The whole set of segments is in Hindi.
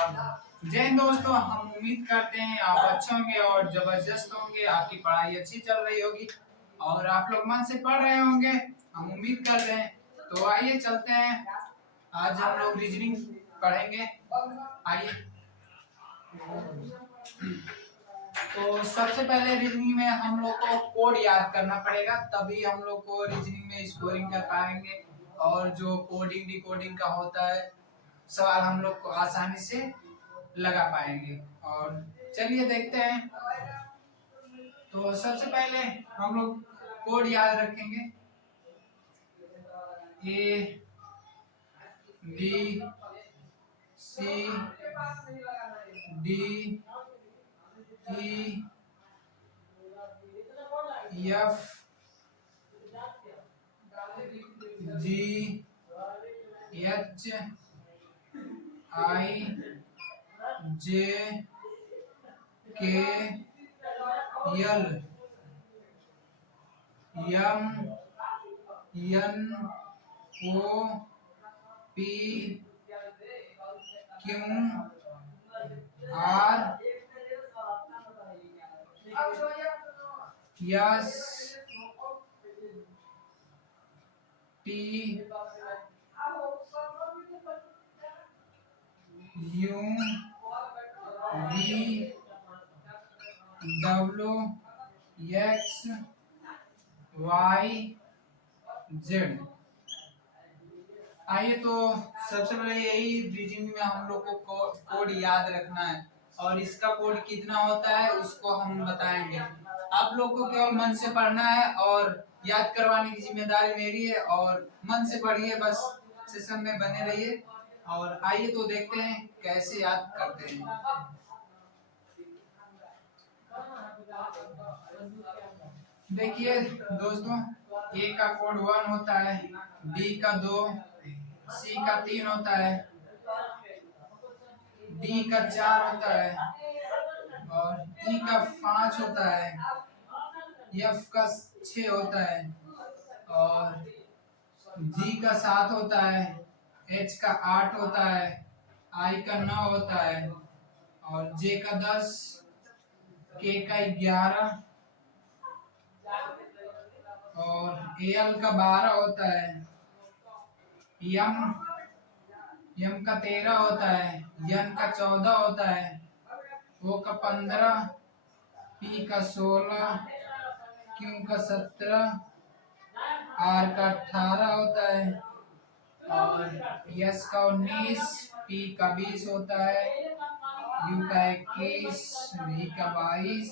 जय हिंद दोस्तों, हम उम्मीद करते हैं आप अच्छे होंगे और जबरदस्त होंगे। आपकी पढ़ाई अच्छी चल रही होगी और आप लोग मन से पढ़ रहे होंगे, हम उम्मीद कर रहे हैं। तो आइए चलते हैं, आज हम लोग रीजनिंग पढ़ेंगे। आइए, तो सबसे पहले रीजनिंग में हम लोग को कोड याद करना पड़ेगा, तभी हम लोग को रीजनिंग में स्कोरिंग कर पाएंगे। और जो कोडिंग डिकोडिंग का होता है सवाल हम लोग को आसानी से लगा पाएंगे। और चलिए देखते हैं। तो सबसे पहले हम लोग कोड याद रखेंगे। A B C D E F G H I J K L M N O P Q R S T U V W X Y Z. आइए, तो सबसे पहले यही रीजनिंग में हम लोग को कोड याद रखना है और इसका कोड कितना होता है उसको हम बताएंगे। आप लोग को केवल मन से पढ़ना है और याद करवाने की जिम्मेदारी मेरी है। और मन से पढ़िए, बस सेशन में बने रहिए। और आइए तो देखते हैं कैसे याद करते हैं। देखिए दोस्तों, ए का कोड 1 होता है, बी का 2, सी का 3 होता है, डी का 4 होता है और ई का 5 होता है, एफ का 6 होता है और जी का 7 होता है, एच का 8 होता है, आई का 9 होता है और जे का 10, के का 11 और एल का 12 होता है, यम का 13 होता है, एन का 14 होता है, ओ का 15, पी का 16, क्यू का 17, आर का 18 होता है और एस का 19, टी का 20 होता है, यू का 21, वी का 22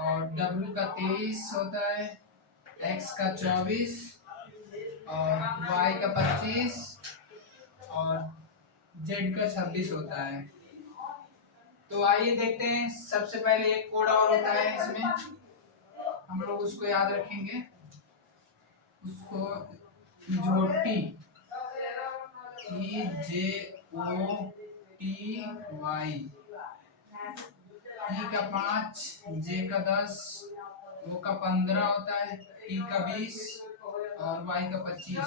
और डब्ल्यू का 23 होता है, एक्स का 24 और वाई का 25 और जेड का 26 होता है। तो आइए देखते हैं। सबसे पहले एक कोड और होता है इसमें, हम लोग उसको याद रखेंगे। उसको जोटी EJOTY, ई का 5, जे का 10, ओ का 15 होता है, टी का 20 और वाई का 25।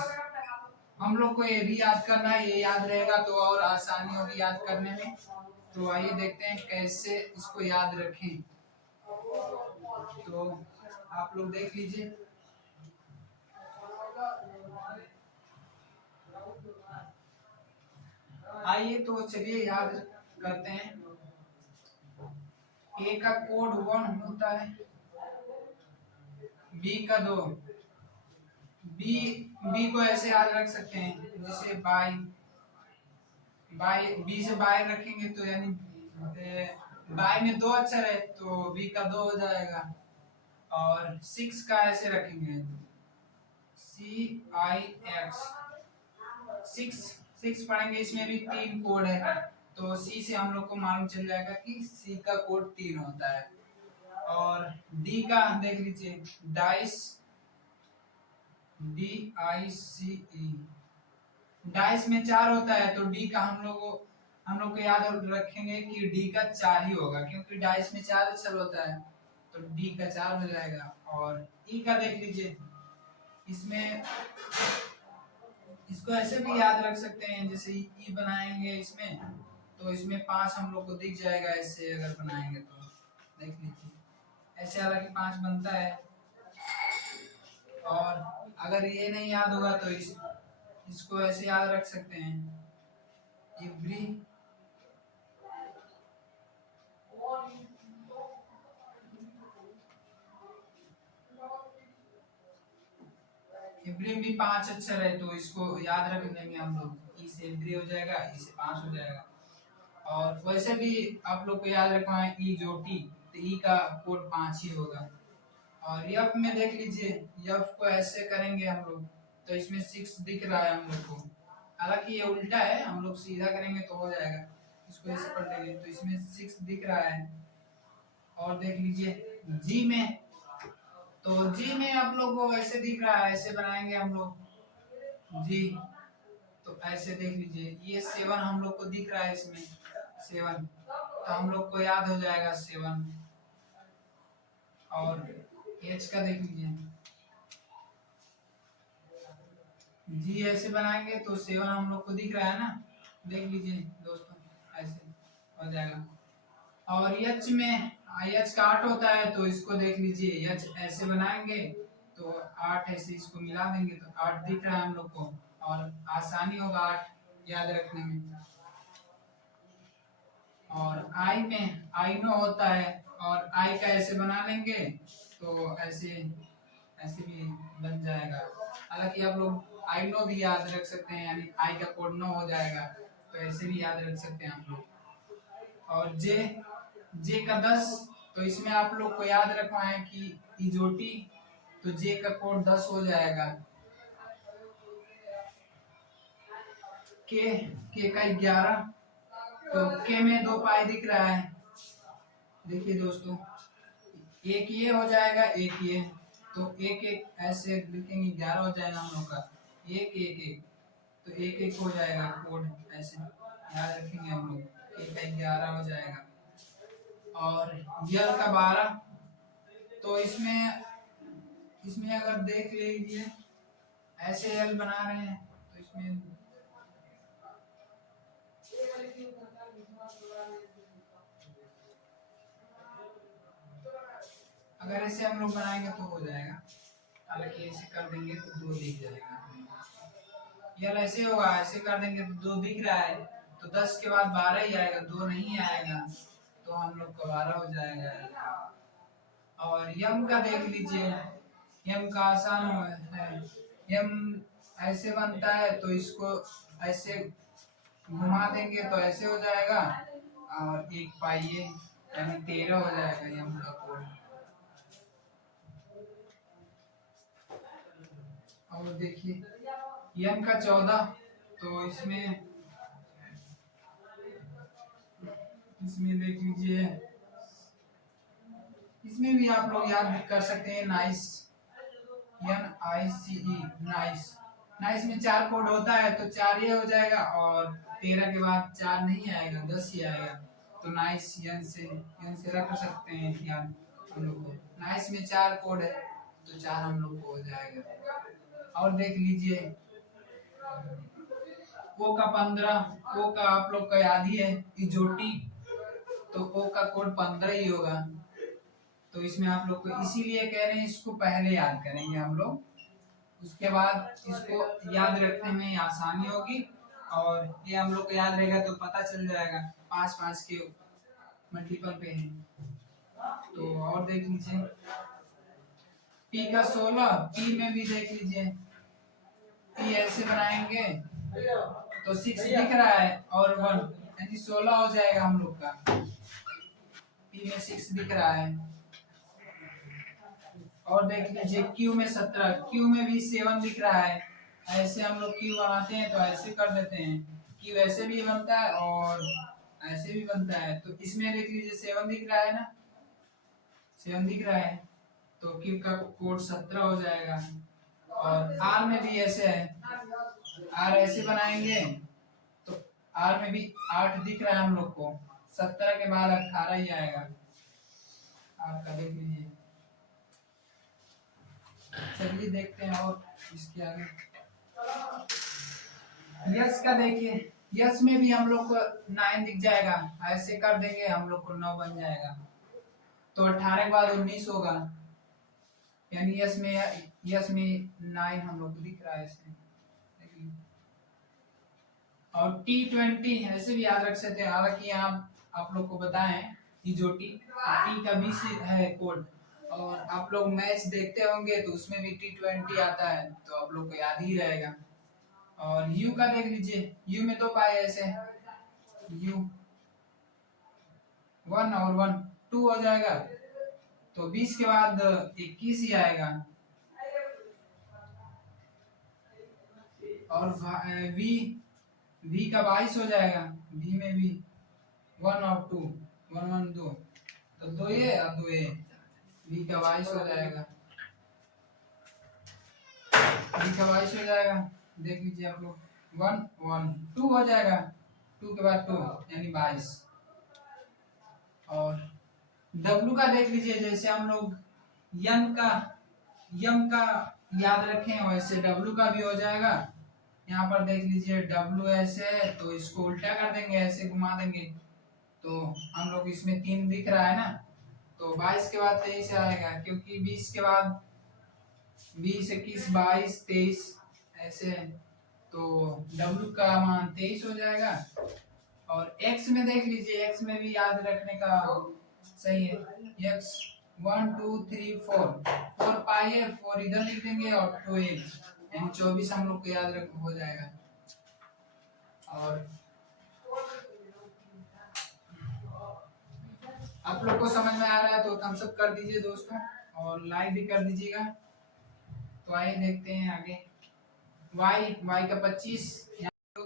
हम लोग को ये भी याद करना है, ये याद रहेगा तो और आसानी होगी याद करने में। तो आइए देखते हैं कैसे इसको याद रखें। तो आप लोग देख लीजिए। आइए तो चलिए याद करते हैं। ए का कोड 1 होता है, बी का 2। बी को ऐसे याद रख सकते हैं जैसे बाई, बी से बाई रखेंगे तो यानी बाई में 2 अक्षर है तो बी का 2 हो जाएगा। और 6 का ऐसे रखेंगे, CIX, 6 पढ़ेंगे। इसमें भी 3 कोड है तो सी से हम लोग को मालूम चल जाएगा कि सी का कोड 3 होता है। और डी का देख लीजिए, डाइस, DICE, डाइस में 4 होता है तो डी का हम लोग को याद रखेंगे कि डी का 4 ही होगा, क्योंकि डाइस में 4 अक्षर होता है तो डी का 4 हो जाएगा। और ई का देख लीजिए, इसमें इसको ऐसे भी याद रख सकते हैं जैसे ई बनाएंगे इसमें तो इसमें 5 हम लोग को दिख जाएगा ऐसे अगर बनाएंगे तो। देख लीजिए ऐसे हालांकि 5 बनता है। और अगर ये नहीं याद होगा तो इसको ऐसे याद रख सकते हैं। एवरी एवरी भी 5 अक्षर है तो इसको याद रख लेंगे हम लोग। ई से एवरी हो जाएगा, ई से 5 हो जाएगा। और वैसे भी आप लोग को याद रखना है ई जो टी, तो ई का कोड 5 ही होगा। और यफ में देख लीजिए, यफ को ऐसे करेंगे हम लोग तो इसमें 6 दिख रहा है हम लोग को। हालांकि ये उल्टा है, हम लोग सीधा करेंगे तो हो जाएगा। इसको ऐसे पलटेंगे तो इसमें 6 दिख रहा है। और देख लीजिए जी में, तो जी में आप लोग को ऐसे दिख रहा है, ऐसे बनाएंगे हम लोग जी। तो ऐसे देख लीजिए ये 7 हम लोग को दिख रहा है इसमें 7, तो हम लोग को याद हो जाएगा 7। और एच का देख लीजिए, जी ऐसे बनाएंगे तो 7 हम लोग को दिख रहा है ना। देख लीजिए दोस्तों ऐसे हो जाएगा। और एच में एच का 8 होता है तो इसको देख लीजिए एच ऐसे बनाएंगे तो 8 ऐसे इसको मिला देंगे तो 8 दिख रहा है हम लोग को। और आसानी होगा 8 याद रखने में। और आई में आई नो होता है और आई का ऐसे बना लेंगे तो ऐसे ऐसे भी बन जाएगा। हालांकि आप लोग आई नो भी याद रख सकते हैं, यानी आई का कोड नो हो जाएगा तो ऐसे भी याद रख सकते हैं हम लोग। और जे जे का 10, तो इसमें आप लोग को याद रखना है कि इजोटी, तो जे का कोड 10 हो जाएगा। के का 11, तो के में 2 पाई दिख रहा है। देखिए दोस्तों एक ये हो जाएगा, एक ये, तो एक एक ऐसे लिखेंगे 11 हो जाएगा हम लोग का। एक एक एक तो एक एक हो जाएगा कोड, ऐसे याद रखेंगे हम लोग। एक का 11 हो जाएगा। और यल का 12, तो इसमें इसमें अगर देख लीजिए ऐसे एल बना रहे हैं तो इसमें अगर ऐसे हम लोग बनाएंगे तो हो जाएगा। हालांकि ऐसे कर देंगे तो 2 दिख जाएगा। यल ऐसे होगा, ऐसे कर देंगे तो 2 दिख रहा है तो 10 के बाद 12 ही आएगा, 2 नहीं आएगा तो हम लोग का 12 हो जाएगा। और यम का देख लीजिए, यम का आसान है। यम ऐसे बनता है तो इसको ऐसे घुमा देंगे तो ऐसे हो जाएगा। और एक पाइए यानी 13 हो जाएगा यम का कोड। और देखिए यम का 14, तो इसमें देख लीजिए, इसमें भी आप लोग याद कर सकते हैं नाइस, NICE नाइस। नाइस में 4 कोड होता है तो 4 ये हो जाएगा और 13 के बाद 4 नहीं आएगा, 10 ही आएगा। तो नाइस यन से रख सकते हैं याद हम लोग को। नाइस में 4 कोड है तो 4 हम लोग को हो जाएगा। और देख लीजिए ओ का 15, ओ का आप लोग का याद ही है इजोटी, तो ओ का कोड 15 ही होगा। तो इसमें आप लोग को इसीलिए कह रहे हैं इसको पहले याद करेंगे हम लोग, उसके बाद इसको याद रखने में आसानी होगी। और ये हम लोग को याद रहेगा तो पता चल जाएगा 5 5 के मल्टीपल पे है। तो और देख लीजिए पी का 16, पी में भी देख लीजिए पी ऐसे बनाएंगे तो 6 दिख रहा है और 1 यानी 16 हो जाएगा हम लोग का। पी में 6 दिख रहा है। और देख लीजिए क्यू में 17, क्यू में भी 7 दिख रहा है। ऐसे हम लोग क्यू बनाते हैं तो ऐसे कर देते हैं, क्यू ऐसे भी बनता है और ऐसे भी बनता है। तो इसमें देख लीजिए 7 दिख रहा है ना, 7 दिख रहा है तो क्यू का कोड 17 हो जाएगा। और आर में भी ऐसे है, आर ऐसे बनाएंगे तो आर में भी 8 दिख रहा है हम लोग को, 17 के बाद 18 ही आएगा। आर का देख लीजिए। चलिए देखते हैं और इसके आगे यस का देखिए, यस में भी हम लोग को 9 दिख जाएगा, ऐसे कर देंगे हम लोग को 9 बन जाएगा। तो 18 के बाद 19 होगा, यानी यस में 9 हम लोग को दिख रहा है ऐसे। और T20 ऐसे भी याद रख सकते हैं, हालांकि यहाँ आप लोग को बताएं कि जो टी का भी है कोड, और आप लोग मैच देखते होंगे तो उसमें भी T20 आता है, तो आप लोग को याद ही रहेगा। और यू का देख लीजिए, यू में तो पाए ऐसे यू 1 और 1 2 हो जाएगा, तो 20 के बाद 21 ही आएगा। और वी वी का 22 हो जाएगा, वी में भी 1 और 2 1 1 2, तो 2 ये और 2 ये, वी का 22 हो जाएगा, वी का 22 हो जाएगा। देख लीजिए आप लोग 1 1 2 हो जाएगा, 2 के बाद 2 यानी 22। और W का देख लीजिए, जैसे हम लोग यम का याद रखें वैसे W का भी हो जाएगा। यहाँ पर देख लीजिए W ऐसे है, तो इसको उल्टा कर देंगे, ऐसे घुमा देंगे, तो हम लोग इसमें 3 दिख रहा है ना, तो 22 के बाद 23 आएगा, क्योंकि 20 के बाद 20 21 22 23 ऐसे है, तो W का मान 23 हो जाएगा। और X में देख लीजिए, X में भी याद रखने का सही है, X 1 2 3 4 पाई है, 4 इधर लिख देंगे और 2 यानी 24 हम लोग को याद रख हो जाएगा। और आप लोग को समझ में आ रहा है तो थम्स अप कर दीजिए दोस्तों, और लाइक भी कर दीजिएगा। तो आइए देखते हैं आगे। y का 25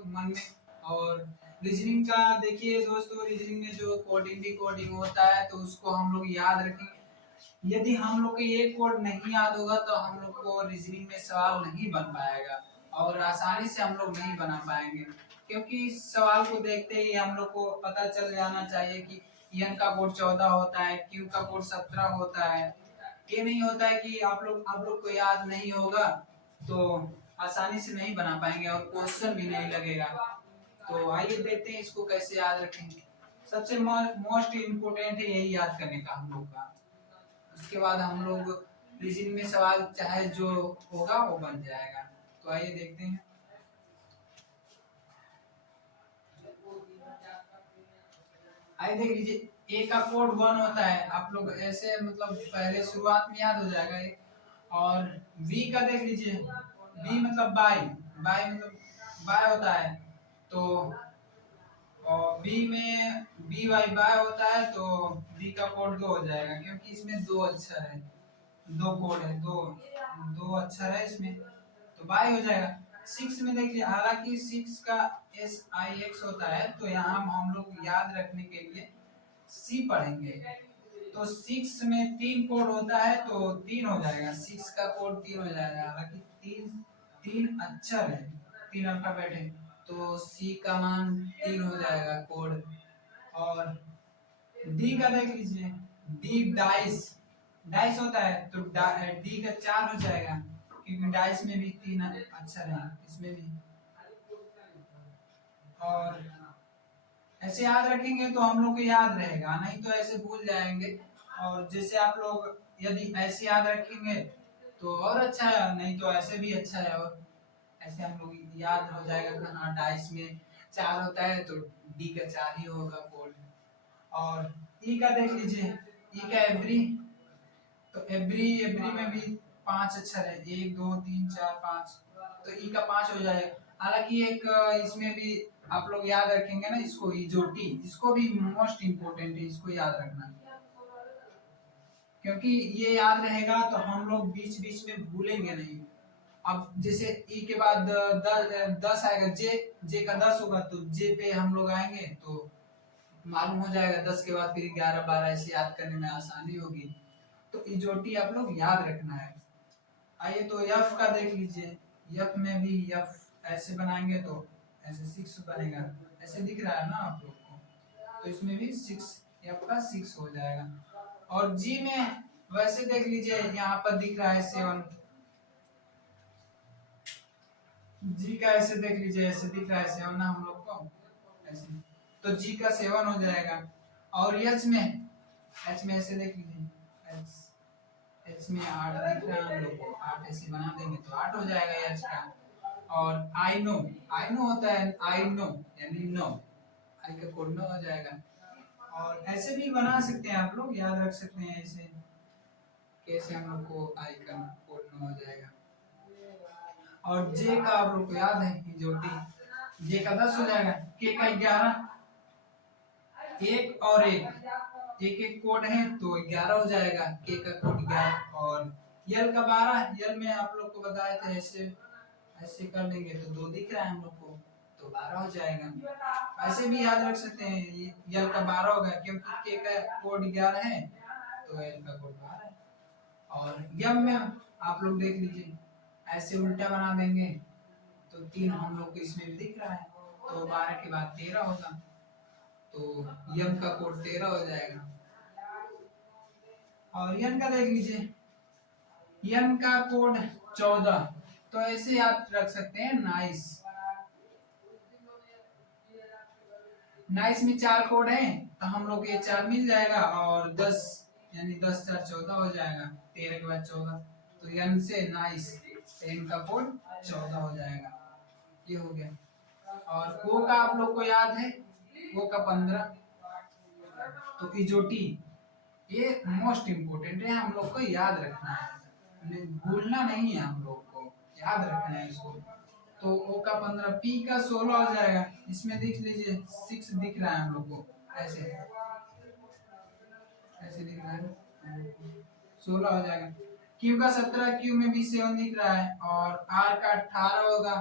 मन में। और रीजनिंग का देखिए दोस्तों, रीजनिंग में जो कोडिंग डिकोडिंग होता है तो उसको हम लोग याद रखेंगे। यदि हम लोग को ये कोड नहीं याद होगा तो हम लोग को रीजनिंग में सवाल नहीं बन पाएगा, और आसानी से हम लोग नहीं बना पाएंगे, क्योंकि इस सवाल को देखते ही हम लोग को पता चल जाना चाहिए कि एन का कोड 14 होता है, क्यू का कोड 17 होता है। ये नहीं होता है कि आप लोग को याद नहीं होगा तो आसानी से नहीं बना पाएंगे और क्वेश्चन भी नहीं लगेगा। तो आइए देखते हैं इसको कैसे याद रखेंगे। सबसे मोस्ट इम्पोर्टेंट है यही याद करने का हम लोग का। उसके बाद हम लोग रीजनिंग में सवाल चाहे जो होगा वो बन जाएगा। तो आइए देखते हैं। आइए देख लीजिए, ए का कोड 1 होता है, आप लोग ऐसे मतलब पहले शुरुआत में याद हो जाएगा ये। और वी का देख लीजिए, वी मतलब बाई मतलब बाय होता है, तो और बी में बी वाई बाय होता है, तो बी का कोड 2 हो जाएगा, क्योंकि इसमें 2 अक्षर है, 2 कोड है, 2 अक्षर है इसमें, तो बाय हो जाएगा। 6 में देखिए, हालांकि 6 का SIX होता है, तो यहाँ हम लोग याद रखने के लिए सी पढ़ेंगे। तो 6 में 3 कोड होता है, तो 3 हो जाएगा, 6 का कोड 3 हो जाएगा। हालांकि 3 अक्षर है, 3 अल्फाबेट है, तो सी का मान 3 हो जाएगा कोड। और डी का देख लीजिए, डी डाइस होता है, तो डी का 4 हो जाएगा, क्योंकि डाइस में भी 3 अक्षर है, इसमें भी। और ऐसे याद रखेंगे तो हम लोग को याद रहेगा, नहीं तो ऐसे भूल जाएंगे। और जैसे आप लोग यदि ऐसे याद रखेंगे तो और अच्छा है, नहीं तो ऐसे भी अच्छा है। और ऐसे हम लोग याद हो जाएगा, हाँ डाइस में 4 होता है, तो डी का 4 ही होगा कोड। और ई का देख लीजिए, ई का एवरी, तो एवरी में भी 5 अक्षर है, 1 2 3 4 5, तो ई का 5 हो जाएगा। हालांकि एक इसमें भी आप लोग याद रखेंगे ना इसको, इजोटी, इसको भी मोस्ट इंपोर्टेंट है, इसको याद रखना, क्योंकि ये याद रहेगा तो हम लोग बीच बीच में भूलेंगे नहीं। अब जैसे ई के बाद 10 आएगा, जे का 10 होगा, तो जे पे हम लोग आएंगे तो मालूम हो जाएगा, 10 के बाद फिर 11 12 ऐसे याद करने में आसानी होगी। तो इजोटी आप लोग याद रखना है। आइए तो यफ का देख लीजिए, यफ में भी यफ ऐसे बनाएंगे तो ऐसे 6 बनेगा, ऐसे दिख रहा है ना आप लोग को, तो इसमें भी 6, यफ का 6 हो जाएगा। और जी में वैसे देख लीजिए, यहाँ पर दिख रहा है 7, जी का ऐसे देख लीजिए, ऐसे दिख रहा है 7 ना हम लोग को, ऐसे। तो जी का 7 हो जाएगा। और एच में ऐसे देख लीजिए, एच में 8 दिख रहा है हम लोग को, 8 ऐसे बना देंगे तो 8 हो जाएगा एच का। और आई नो होता है आई नो यानी नो, आई का कोड नो हो जाएगा। और ऐसे भी बना सकते हैं आप लोग, याद रख सकते हैं ऐसे कैसे हम लोग को आई का कोड नो हो जाएगा। और जे का आप लोग को याद है कि जो टी, जे का 10 हो जाएगा, के का 11, एक और एक एक कोड है तो 11 हो जाएगा, के का कोड 11। और यल का 12, यल में आप लोग को बताए थे ऐसे ऐसे कर देंगे तो 2 दिख रहा है हम लोग को तो 12 हो जाएगा। ऐसे भी याद रख सकते हैं, यल का 12 होगा क्योंकि के का कोड 11 है तो यल का कोड 12 है। और यम में आप लोग देख लीजिए, ऐसे उल्टा बना देंगे तो 3 हम लोग को इसमें भी दिख रहा है तो 12 के बाद 13 होगा तो यम का कोड 13 हो जाएगा। और यन का देख लीजिए, यन का कोड 14, तो ऐसे आप रख सकते हैं नाइस। नाइस में 4 कोड है तो हम लोग ये 4 मिल जाएगा और 10 यानी 10 4 14 हो जाएगा, 13 के बाद 14 तो यन से नाइस, एन का कोड 14 हो जाएगा। ये हो गया। और ओ का आप लोग को याद है, ओ का 15, तो इजोटी ये मोस्ट इम्पोर्टेंट है, हम लोग को याद रखना है, भूलना नहीं है, हम लोग को याद रखना है इसको। तो ओ का 15, पी का 16 हो जाएगा, इसमें देख लीजिए 6 दिख रहा है हम लोग को, ऐसे ऐसे दिख रहा है 16 हो जाएगा। क्यू का 17, क्यू में भी 7 दिख रहा है। और आर का 18 होगा,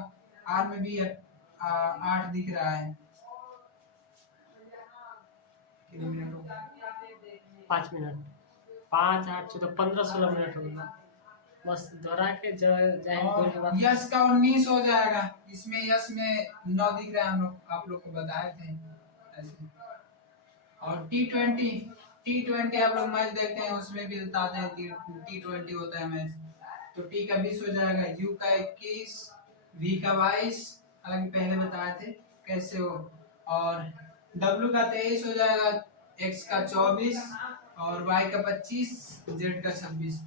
आर में भी 8 दिख रहा है। कितने मिनट हो गए? 5 मिनट, 5 8 14 15 16 मिनट होगा, बस दोहरा के जाएंगे कोई के बाद। यस का 19 हो जाएगा, इसमें यस में 9 दिख रहा है, हम लोग आप लोग को बताए थे ऐसे। और टी20 आप लोग मैच देखते हैं उसमें भी बताते हैं टी20 होता है मैच, तो टी का 20 हो जाएगा, यू का 21, वी का 22, हालांकि पहले बताए थे कैसे हो। और डब्ल्यू का 23 हो जाएगा, एक्स का 24 और वाई का 25, जेड का 26।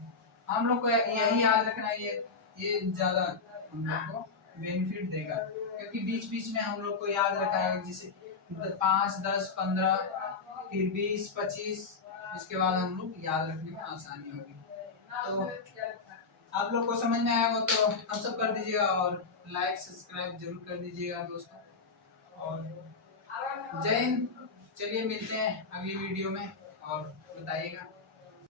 हम लोग को यही याद रखना है, ये ज्यादा हम लोग को बेनिफिट देगा क्योंकि बीच बीच में हम लोग को याद रखा है, जैसे 5 10 15 फिर 20 25, उसके बाद हम लोग याद रखने में आसानी होगी। तो आप लोग को समझ में आया हो तो हम सब कर दीजिएगा और लाइक सब्सक्राइब जरूर कर दीजिएगा दोस्तों। और जय हिंद, चलिए मिलते हैं अगली वीडियो में और बताइएगा।